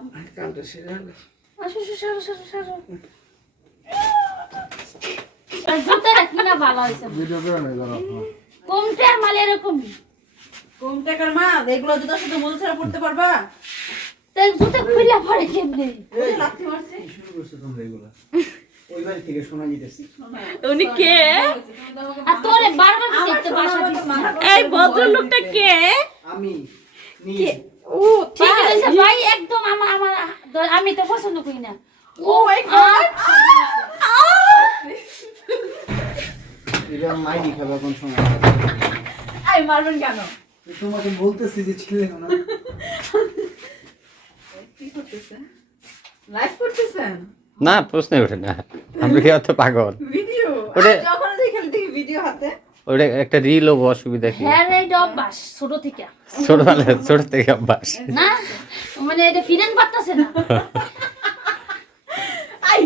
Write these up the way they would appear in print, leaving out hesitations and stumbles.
বুঝলাম কানটা সেরে হলো আসো সরো জুতাটা কিনা ভালো হয়েছে ভিডিও করে নেই দাঁড়া কমটার মাল এরকমই কম টাকার মাল এগুলো জুতার সাথে মোজা ছাড়া পড়তে পারবা? তাই জুতা খুলে পড়ে কেমনে ওই লাথি মারছে। শুরু করছো তোমরা এগুলা ওই বাড়ি থেকে শোনা যাইতেছে উনি কে? আর তোরে বারবার দেখতে বাসা দিছি এই ভদ্রলোকটা কে? আমি ও ঠিক আছে ভাই একদম আমি তো পছন্দ করি না ও মাই গড! এটা মাইনি খাবে কোন সময় আই মারবেন কেন? তোমাকে বলতেছি যে ছিলে না কি করতেছেন? লাইভ করতেছেন? না প্রশ্নই ওঠে না আমরা কি অত পাগল ভিডিও? ওটা- যখন দেখি দেখি ভিডিও হাতে। ওটা একটা রিল ও অসুবিধা কি হ্যাঁ রে অভ্যাস ছোট থেকে ছোট থেকে অভ্যাস না মানে এটা ফিরেন পারতাছে না আই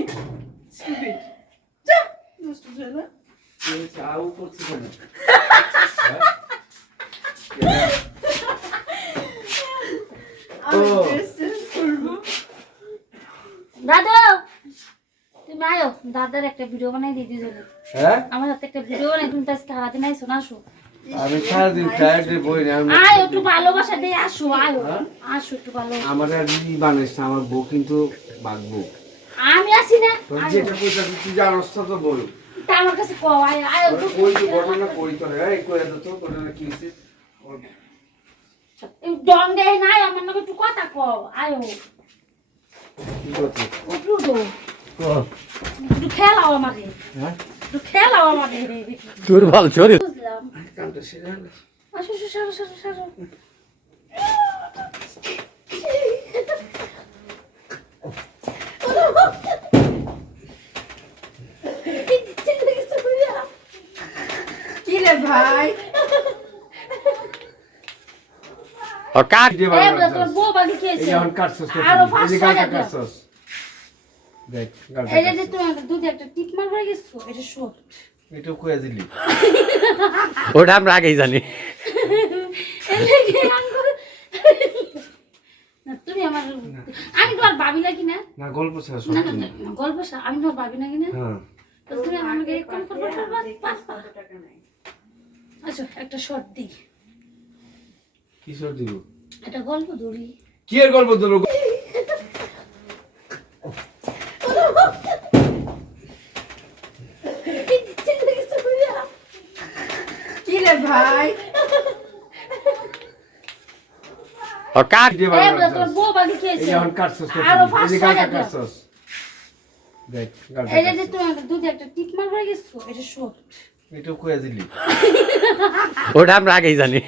স্টুপিড। যা নষ্ট হয়ে না। আউ করছি কেন আমি ড্রেস চেঞ্জ করব। দাদা তুমি আয়ো দাদার একটা ভিডিও বানাই দিদি জন্য হ্যাঁ আমার হাতে একটা ভিডিও বানাই তুমি তো আজকে সারাদিন আইসো না আসো আমি সারাদিন টায়ার্ডে বই না আয় একটু ভালোবাসা দিয়ে আসো আয়ো আসো একটু ভালো আমার আর ই বানাইছে আমার বউ কিন্তু বাগবো আমি আসি না তোর আয়ো। যেটা কইতা তুই জানোস তো বল তা আমার কাছে কও আয় আয় একটু কই তো ঘটনা কই তো এই কইয়া তো ঘটনা কি হইছে ডং দেয় না আমার নাকি একটু কথা কও আয়ো কি করছিস একটু দো একটু খেলাও আমাকে হ্যাঁ একটু খেলাও আমাকে রে দুর্বল শরীর বুঝলাম কানটা সেরে হলো আসো সরো কি রে ভাই? ও কাট ভিডিও এই বলে বানাইছিস তোর বউ বাকি কি এই আছে যে এখন কাটছস আরো এই যে 500 গালটা টাকা কাটছস দেখ গালটা এটা যে তোমার দুধে একটা টিপ মারবার গেছো এটা শর্ট এটা কইয়া দিলি ওটা আমরা আগেই জানি না তুমি আমার আমি তোমার ভাবি নাকি না না গল্প ছাড়া না সত্যি না না গল্প আমি তোমার ভাবি নাকি না হ্যাঁ তো তুমি আমাকে কম করবে পাঁচ কত টাকা নাই? আচ্ছা একটা শর্ট দিই কিশোর দিব একটা গল্প ধরি কি এর গল্প ধরো কি রে ভাই? ও কাট ভিডিও এই বলে তোর বানাইছিস বউ বাকি কি এই আছে যে এখন কাটছস আরো এই যে 500 গালটা টাকা কাটছস দেখ গালটা এটা যে কাটছস। তোমার দুধে একটা টিপ মারবার গেছো এটা শর্ট এটা কইয়া দিলি ওটা আমরা আগেই জানি